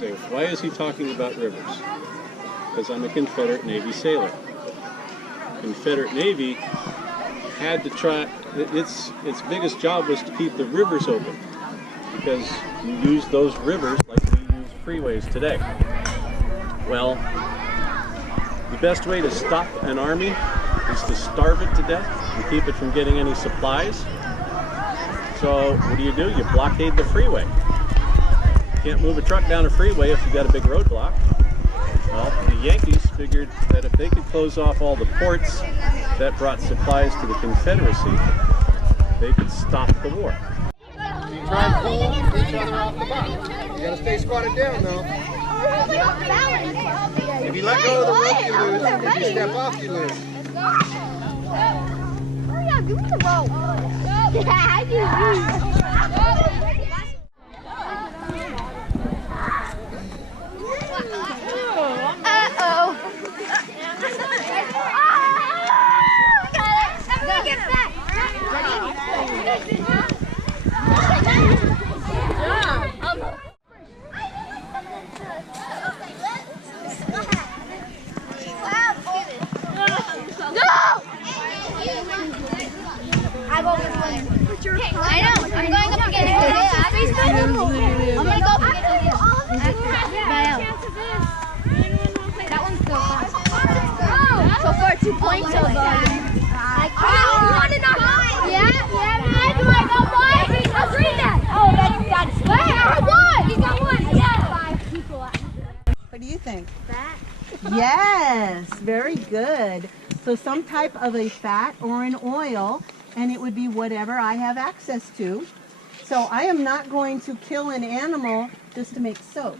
Say, why is he talking about rivers? Because I'm a Confederate Navy sailor. Confederate Navy had to try, its biggest job was to keep the rivers open, because you use those rivers like we use freeways today. Well, the best way to stop an army is to starve it to death and keep it from getting any supplies. So what do? You blockade the freeway. You can't move a truck down a freeway if you've got a big roadblock. Well, the Yankees figured that if they could close off all the ports that brought supplies to the Confederacy, they could stop the war. You try and pull each other off the box. You gotta stay squatted down though. If you let go of the rope, you lose. If you step off, you lose. Hurry up, give me the rope. Yeah, I do. I know. I'm going up again. I'm going to go up again. That one's so fun. So far, 2 points so far. You want to knock out? Yeah. I'll read that. Oh, that's I won. He's got one. Yeah. What do you think? Fat. Yes, very good. So some type of a fat or an oil, and it would be whatever I have access to. So I am not going to kill an animal just to make soap.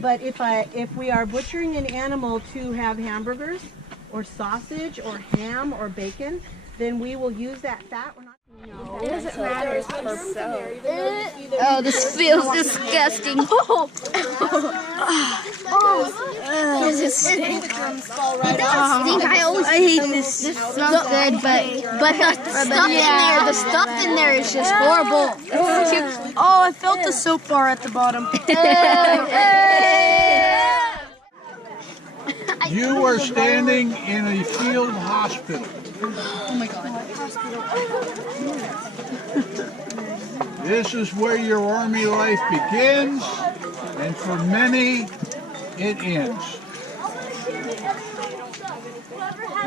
But if we are butchering an animal to have hamburgers or sausage or ham or bacon, then we will use that fat. We're not. It doesn't matter for soap. Oh, this feels disgusting. Does it stink? I hate this. This smells good, but the stuff in there is just horrible. Oh, I felt the soap bar at the bottom. You are standing in a field hospital. Oh my God. This is where your Army life begins, and for many, it ends.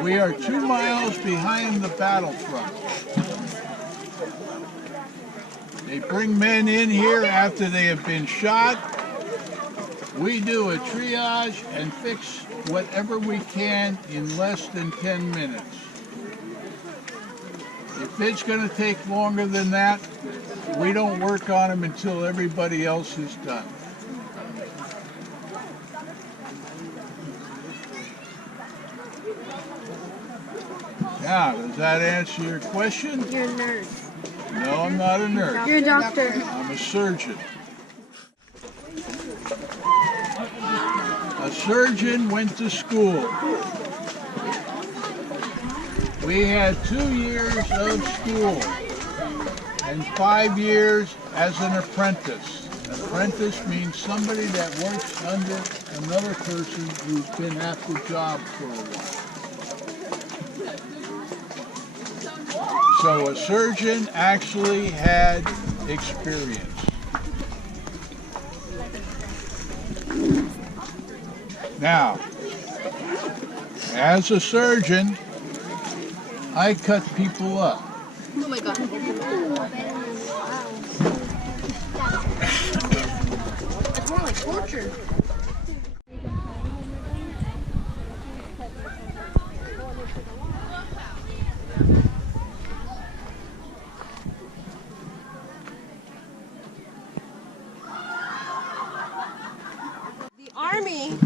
We are 2 miles behind the battlefront. They bring men in here after they have been shot. We do a triage and fix whatever we can in less than 10 minutes. If it's going to take longer than that, we don't work on them until everybody else is done. Now, does that answer your question? You're a nurse. No, I'm not a nurse. You're a doctor. I'm a surgeon. A surgeon went to school. We had 2 years of school and 5 years as an apprentice. An apprentice means somebody that works under another person who's been at the job for a while. So a surgeon actually had experience. Now, as a surgeon, I cut people up. Oh my God. It's more like torture. The Army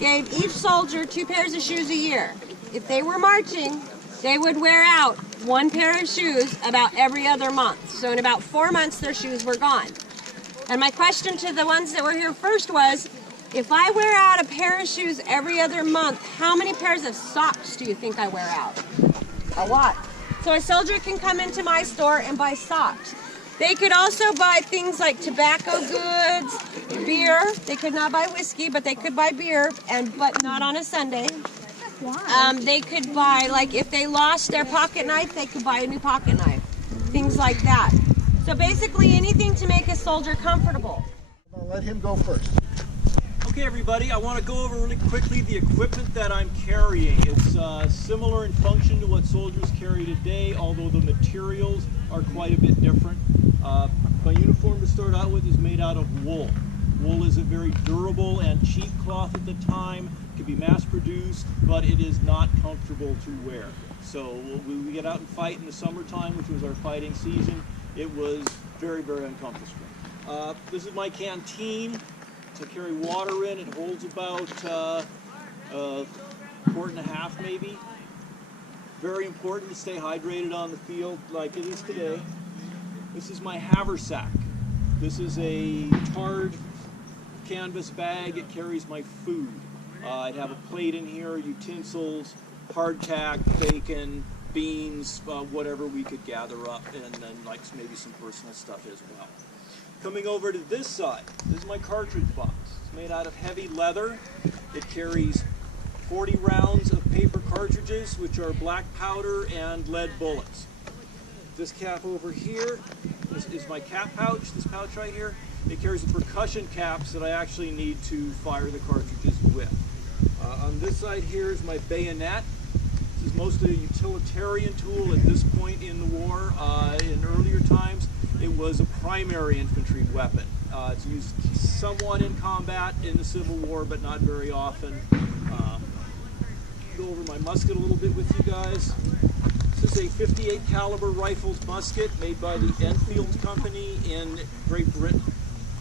gave each soldier 2 pairs of shoes a year. If they were marching, they would wear out 1 pair of shoes about every other month. So in about 4 months, their shoes were gone. And my question to the ones that were here first was, if I wear out a pair of shoes every other month, how many pairs of socks do you think I wear out? A lot. So a soldier can come into my store and buy socks. They could also buy things like tobacco goods, beer. They could not buy whiskey, but they could buy beer, but not on a Sunday. They could buy, like, if they lost their pocket knife, they could buy a new pocket knife. Things like that. So basically anything to make a soldier comfortable. I'll let him go first. Okay, everybody, I want to go over really quickly the equipment that I'm carrying. It's similar in function to what soldiers carry today, although the materials are quite a bit different. My uniform to start out with is made out of wool. Wool is a very durable and cheap cloth at the time. It can be mass produced, but it is not comfortable to wear. So when we get out and fight in the summertime, which was our fighting season, it was very, very uncomfortable. This is my canteen to carry water in. It holds about a quart and a half maybe. Very important to stay hydrated on the field like it is today. This is my haversack. This is a tarred canvas bag. It carries my food. I'd have a plate in here, utensils, hardtack, bacon, beans, whatever we could gather up, and then like maybe some personal stuff as well. Coming over to this side, this is my cartridge box. It's made out of heavy leather. It carries 40 rounds of paper cartridges, which are black powder and lead bullets. This cap over here is my cap pouch, this pouch right here. It carries the percussion caps that I actually need to fire the cartridges with. On this side here is my bayonet. This is mostly a utilitarian tool at this point in the war. In earlier times, it was a primary infantry weapon. It's used somewhat in combat in the Civil War, but not very often. Go over my musket a little bit with you guys. This is a 58 caliber rifles musket made by the Enfield Company in Great Britain.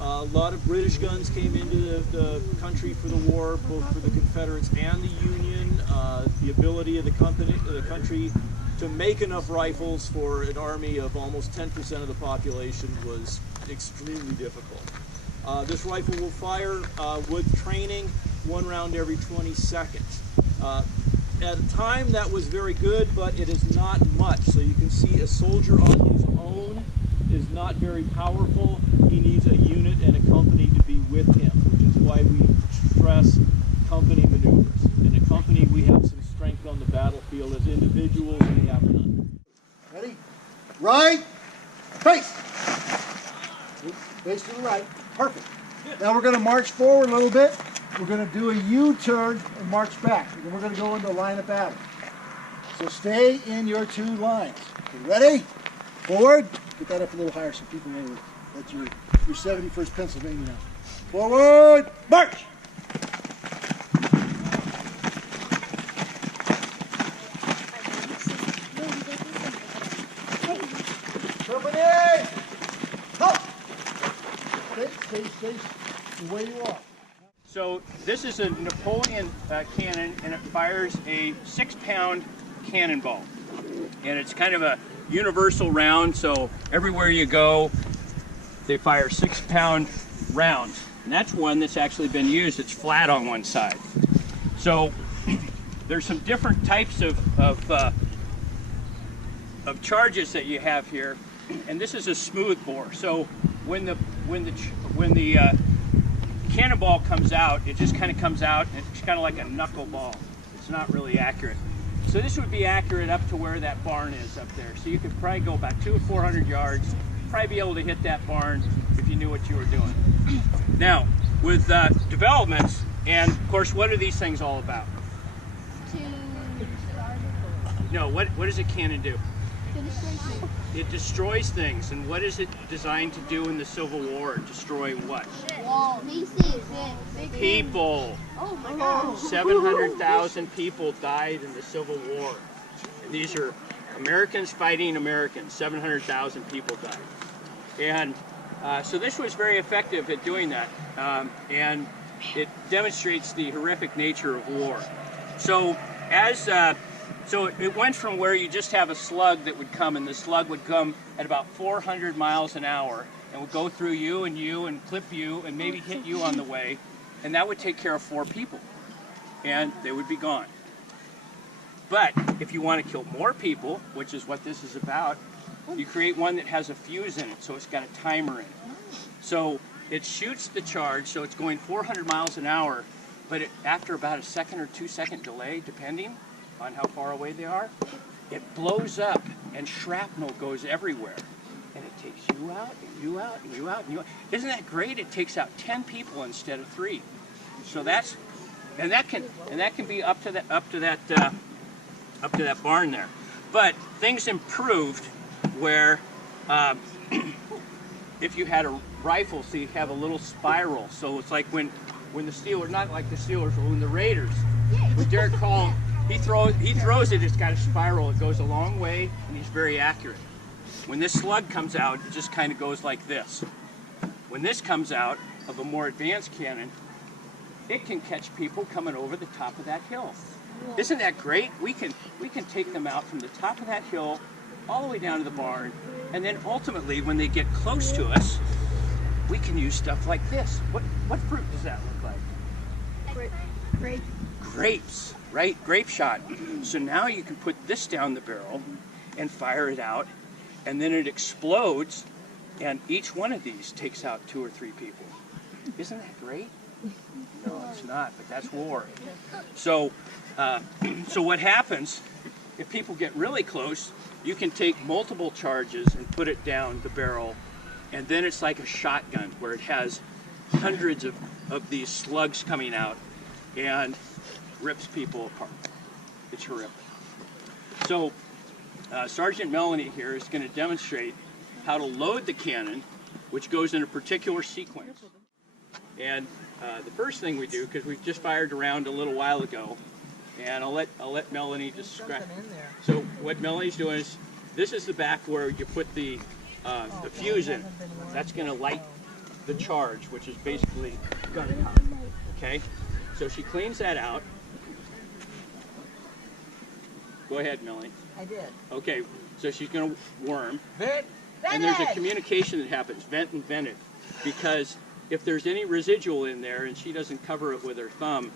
A lot of British guns came into the country for the war, both for the Confederates and the Union. The ability of the country to make enough rifles for an army of almost 10% of the population was extremely difficult. This rifle will fire with training 1 round every 20 seconds. At a time that was very good, but it is not much. So you can see a soldier on his own is not very powerful. He needs a unit and a company to be with him, which is why we stress company maneuvers. In a company, we have some strength on the battlefield. As individuals, we have none. Ready? Right, face. Face to the right. Perfect. Now we're going to march forward a little bit. We're going to do a U-turn and march back. And then we're going to go into line of battle. So stay in your 2 lines. Okay, ready? Forward. Get that up a little higher so people know that you're 71st Pennsylvania now. Forward. March. Company. Halt. Stay the way you are. So this is a Napoleon cannon, and it fires a 6-pound cannonball. And it's kind of a universal round, so everywhere you go, they fire 6-pound rounds. And that's one that's actually been used. It's flat on one side. So there's some different types of charges that you have here, and this is a smooth bore. So when the cannonball comes out, it just kind of comes out, and it's kind of like a knuckleball. It's not really accurate. So this would be accurate up to where that barn is up there. So you could probably go about 200 or 400 yards, probably be able to hit that barn if you knew what you were doing. Now, with developments, and of course, what are these things all about? No, what does a cannon do? It destroys things. And what is it designed to do in the Civil War? Destroy what? People. Oh my God. 700,000 people died in the Civil War. And these are Americans fighting Americans. 700,000 people died. And so this was very effective at doing that. And it demonstrates the horrific nature of war. So so it went from where you just have a slug that would come, and the slug would come at about 400 miles an hour and would go through you and clip you and maybe hit you on the way, and that would take care of 4 people, and they would be gone. But if you want to kill more people, which is what this is about, you create one that has a fuse in it, so it's got a timer in it. So it shoots the charge, so it's going 400 miles an hour, but after about a 1 or 2 second delay, depending on how far away they are, it blows up and shrapnel goes everywhere. And it takes you out, and you out, and you out, and you out. Isn't that great? It takes out 10 people instead of 3. So that can be up to that barn there. But things improved where if you had a rifle, so you have a little spiral. So it's like when the Steelers, not like the Steelers, but when the Raiders, when Derek Hall, he throws it, it's got a spiral. It goes a long way, and he's very accurate. When this slug comes out, it just kind of goes like this. When this comes out of a more advanced cannon, it can catch people coming over the top of that hill. Isn't that great? We can take them out from the top of that hill all the way down to the barn, and then ultimately, when they get close to us, we can use stuff like this. What fruit does that look like? Grape. Grapes, right? Grape shot. So now you can put this down the barrel and fire it out, and then it explodes, and each one of these takes out 2 or 3 people. Isn't that great? No, it's not, but that's war. So, so what happens, if people get really close, you can take multiple charges and put it down the barrel, and then it's like a shotgun where it has hundreds of these slugs coming out and rips people apart. It's horrific. So Sergeant Melanie here is going to demonstrate how to load the cannon, which goes in a particular sequence. And the first thing we do, because we've just fired around a little while ago, and I'll let Melanie describe. So what Melanie's doing is, this is the back where you put the fuse in. That's going to light the charge, which is basically gunpowder. Okay, so she cleans that out. Go ahead, Melanie. I did. Okay, so she's going to worm. Vent. And there's a communication that happens, vent and vented, because if there's any residual in there and she doesn't cover it with her thumb,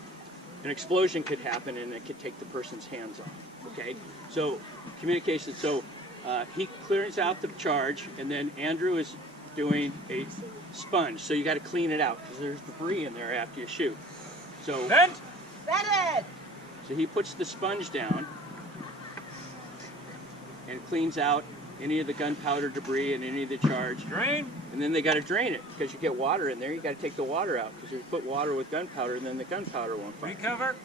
an explosion could happen and it could take the person's hands off. Okay, so communication. So he clears out the charge, and then Andrew is doing a sponge. So you got to clean it out because there's debris in there after you shoot. So Vent. Vented! So he puts the sponge down and cleans out any of the gunpowder debris and any of the charge. Drain. And then they got to drain it because you get water in there. You got to take the water out because if you put water with gunpowder, then the gunpowder won't fire. Recover.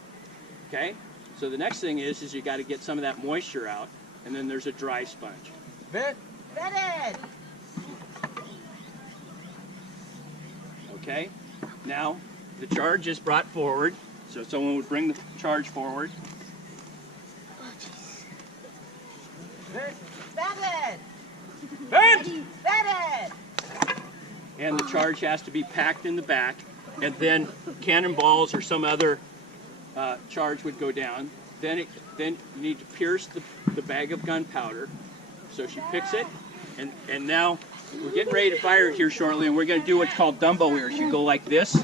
Okay. So the next thing is you got to get some of that moisture out, and then there's a dry sponge. Vent. Vented! Okay. Now the charge is brought forward. So someone would bring the charge forward. Vent. Vented! Vent. Vented! And the charge has to be packed in the back, and then cannonballs or some other charge would go down. Then you need to pierce the bag of gunpowder. So she picks it, and now we're getting ready to fire it here shortly, and we're going to do what's called Dumbo ears. You go like this,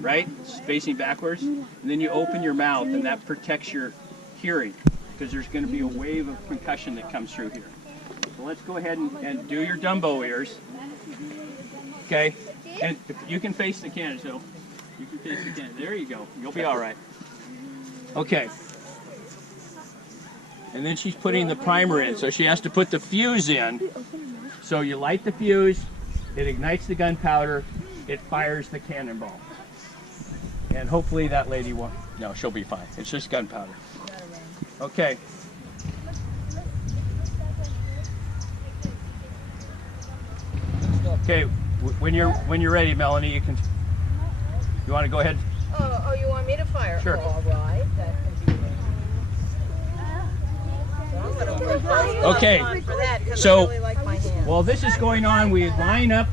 right, facing backwards, and then you open your mouth, and that protects your hearing because there's going to be a wave of concussion that comes through here. So let's go ahead and do your Dumbo ears. Okay, and if you can face the cannon, so you can face the cannon. There you go. You'll be all right. Okay. And then she's putting the primer in, so she has to put the fuse in. So you light the fuse, it ignites the gunpowder, it fires the cannonball. And hopefully that lady won't. No, she'll be fine. It's just gunpowder. Okay. Okay, when you're ready, Melanie, you want to go ahead? Oh, you want me to fire? Sure. All right. That can be Okay. So while this is going on, we line up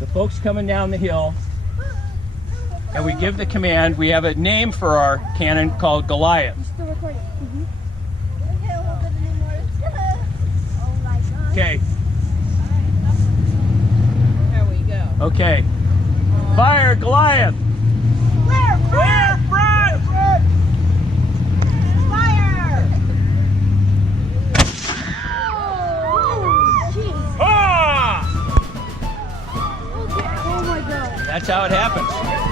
the folks coming down the hill, and we give the command. We have a name for our cannon called Goliath. Okay. There we go. Okay. Fire, Goliath! Clear! Front. Fire! That's how it happens.